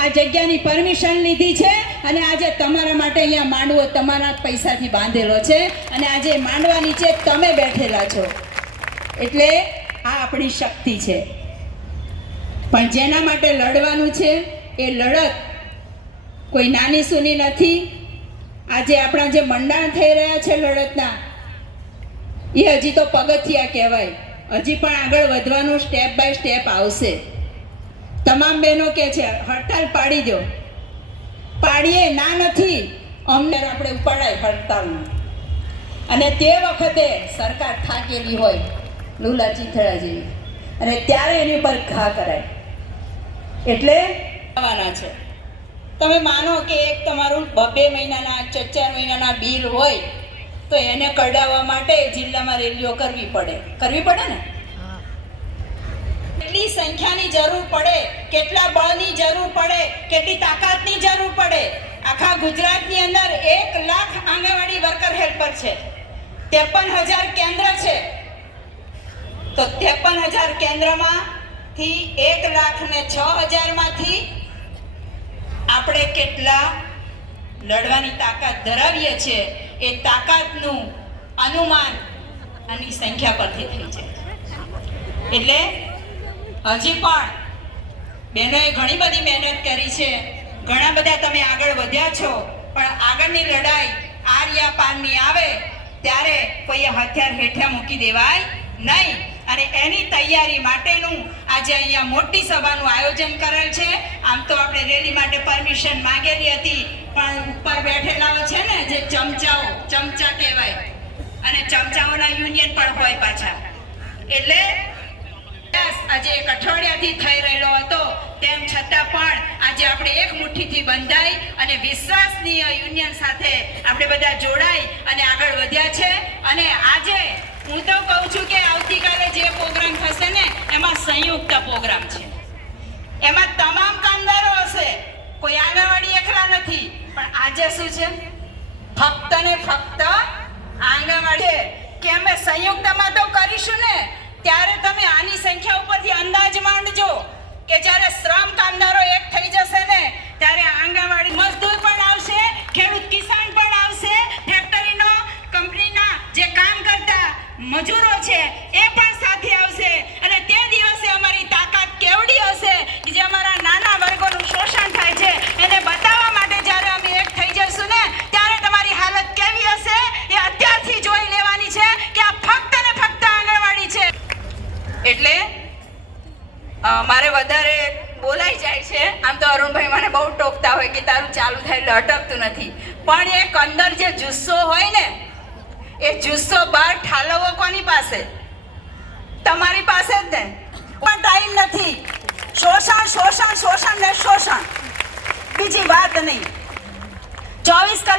આ જગ્યાની પરમિશન લીધી છે અને આજે તમારા માટે અહીંયા માંડવો તમારા પૈસાથી બાંધેલો છે અને આજે માંડવા નીચે તમે બેઠેલા છો, એટલે આ આપણી શક્તિ છે. પણ જેના માટે લડવાનું છે એ લડત કોઈ નાની સૂની નથી. આજે આપણા જે મંડાણ થઈ રહ્યા છે લડતના, એ હજી તો પગથિયા કહેવાય. હજી પણ આગળ વધવાનું સ્ટેપ બાય સ્ટેપ આવશે. તમામ બહેનો કે છે હડતાલ પાડી દો, પાડીએ ના નથી, અમને આપણે ઉપાડાય હડતાલનું. અને તે વખતે સરકાર થાકેલી હોય લૂલા ચીથડા જેવી, અને ત્યારે એની પર ઘા કરાય. એટલે આવવાના છે. તમે માનો કે એક તમારું 2 મહિનાના 4 મહિનાના બિલ હોય તો એને કઢાવવા માટે જિલ્લામાં રેલીઓ કરવી પડે ને. કેટલી સંખ્યાની જરૂર પડે, કેટલા બળની જરૂર પડે, કેટલી તાકાતની જરૂર પડે. આખા ગુજરાતની અંદર 1 લાખ આંગણવાડી વર્કર હેલ્પર છે, 53,000 કેન્દ્ર છે. તો 53,000 કેન્દ્રમાંથી 1,06,000 માંથી આપણે કેટલા લડવાની તાકાત ધરાવીએ છીએ એ તાકાતનું અનુમાન આની સંખ્યા પરથી થઈ છે. એટલે હજી પણ બહેનોએ ઘણી બધી મહેનત કરી છે, ઘણા બધા તમે આગળ વધ્યા છો, પણ આગળની લડાઈ આર્યા પારની આવે ત્યારે કોઈ હથિયાર હેઠા મૂકી દેવાય નહીં. અને એની તૈયારી માટેનું આજે અહીંયા મોટી સભાનું આયોજન કરેલ છે. આમ તો આપણે રેલી માટે પરમિશન માંગેલી હતી, પણ ઉપર બેઠેલાઓ છે ને જે ચમચા કહેવાય, અને ચમચાઓના યુનિયન પણ હોય પાછા, એટલે આજે 1 અઠવાડિયાથી થઈ રહેલો હતો, તેમ છતાં પણ આજે આપણે એક મુઠ્ઠીથી બંધાઈ અને વિશ્વાસનીય યુનિયન સાથે આપણે બધા જોડાઈ અને આગળ વધ્યા છે. અને આજે હું તો કહું છું કે આવતીકાલે જે પ્રોગ્રામ થશે ને એમાં સંયુક્ત પ્રોગ્રામ છે, એમાં તમામ કામદારો હશે, કોઈ આંગણવાડી એકલા નથી. પણ આજે શું છે, ફક્ત ને ફક્ત આંગણવાડી કે અમે સંયુક્તમાં તો કરીશું ને, ત્યારે તમે આની સંખ્યા ઉપરથી અંદાજ માંડજો કે જ્યારે શ્રમ કામદારો એક થઈ જશે ને ત્યારે આંગણવાડી મજદૂર પણ આવશે, ખેડૂત કિસાન પણ આવશે, ફેક્ટરીનો કંપનીના જે કામ કરતા મજૂરો છે એ પણ સાથે આવશે. અને તે દિવસે અમારી તાકાત કેવડી હશે કે જે અમારા નાના વર્ગોનું શોષણ થાય છે એને બતાવવા માટે જ્યારે અમે એક થઈ જઈશું ને ત્યારે તમારી હાલત કેવી હશે એ અત્યારથી જોઈ લેવાની છે કે આ ફક્ત ને ફક્ત આંગણવાડી છે. એટલે મારે વધારે બોલાઈ જાય છે. આમ તો અરુણભાઈ મને બહુ ટોકતા હોય કે તારું ચાલુ થાય એટલે અટકતું નથી, પણ એક અંદર જે જુસ્સો હોય ને એ જુસ્સો બહાર ઠાલવવો કોની પાસે? તમારી પાસે જ ને. પણ ટાઈમ નથી. શોષણ ને શોષણ, બીજી વાત નહીં. 24 કલાક